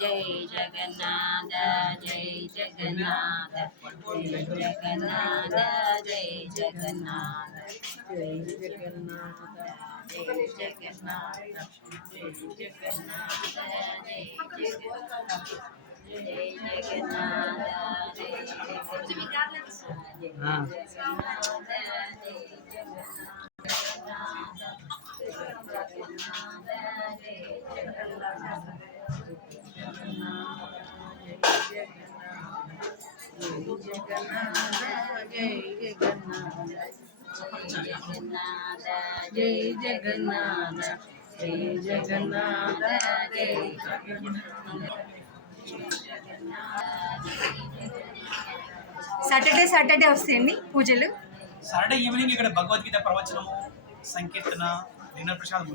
जय जगन्नाथ जय जगन्नाथ जय जगन्नाथ जय जगन्नाथ जय जगन्नाथ जय जगन्नाथ जय जगन्नाथ जय जगन्नाथ जय जगन्नाथ जय जगन्नाथ जय जगन्नाथ जय సాటర్డే వస్తాయండి పూజలు. సాటర్డే ఈవినింగ్ ఇక్కడ భగవద్గీత ప్రవచనము, సంకీర్తన, డిన్నర్ ప్రసాదం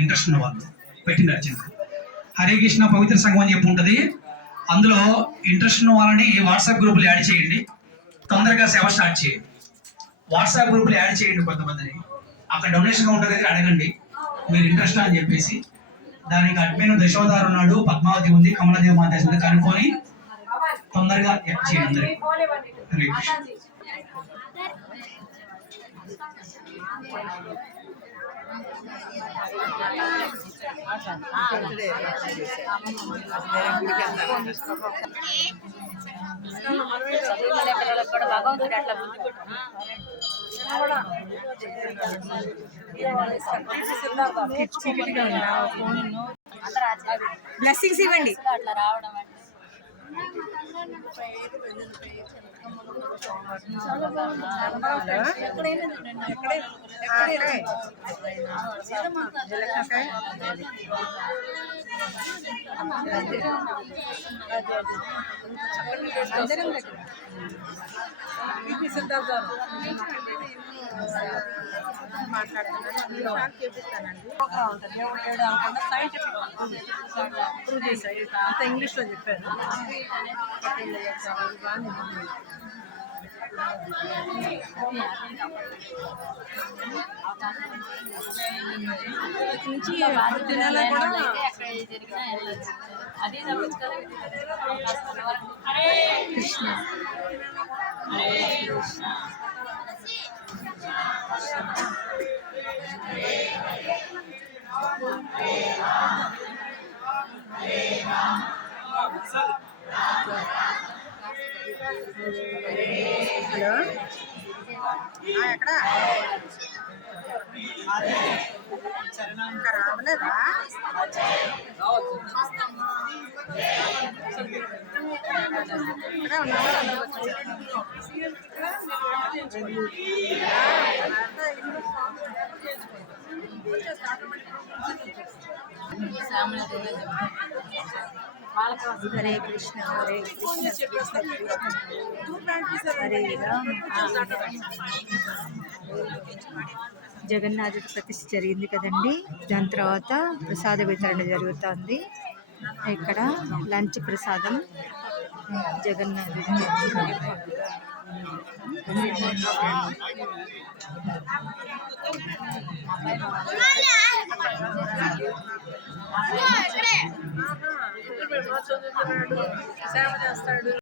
ఇంట్రెస్ట్ ఉన్న వాళ్ళు పెట్టింది అర్చన. హరే కృష్ణ పవిత్ర సంఘం అని చెప్పి ఉంటుంది. అందులో ఇంట్రెస్ట్ ఉన్న వాళ్ళని వాట్సాప్ గ్రూపులు యాడ్ చేయండి. తొందరగా సేవ స్టార్ట్ చేయండి. వాట్సాప్ గ్రూపులు యాడ్ చేయండి కొంతమందిని. అక్కడ డొనేషన్ కౌంటర్ దగ్గర అడగండి మీరు ఇంట్రెస్ట్ అని చెప్పేసి. దానికి అడ్మిన్ దశోదారు ఉన్నాడు, పద్మావతి ఉంది, కమలదేవి మాత ఉంది. కనుక్కొని తొందరగా చేయండి. హరే కృష్ణ. భగవంతుడు అట్లా బ్లెస్సింగ్స్ ఇవ్వండి. అట్లా రావడం అంత ఇంగ్లీష్లో చెప్పారు. నుంచి తినాలా కూడా కృష్ణ హలో ఎక్కడ ఇంకా రావలేదా? ఇక్కడే ఉన్నావా? హరే కృష్ణ హరే కృష్ణ హరే రామ. జగన్నాథుడి ప్రతిష్ఠ జరిగింది కదండి. దాని తర్వాత ప్రసాద వితరణ జరుగుతుంది. ఇక్కడ లంచ్ ప్రసాదం జగన్నాథుడి. సేవ చేస్తాడు.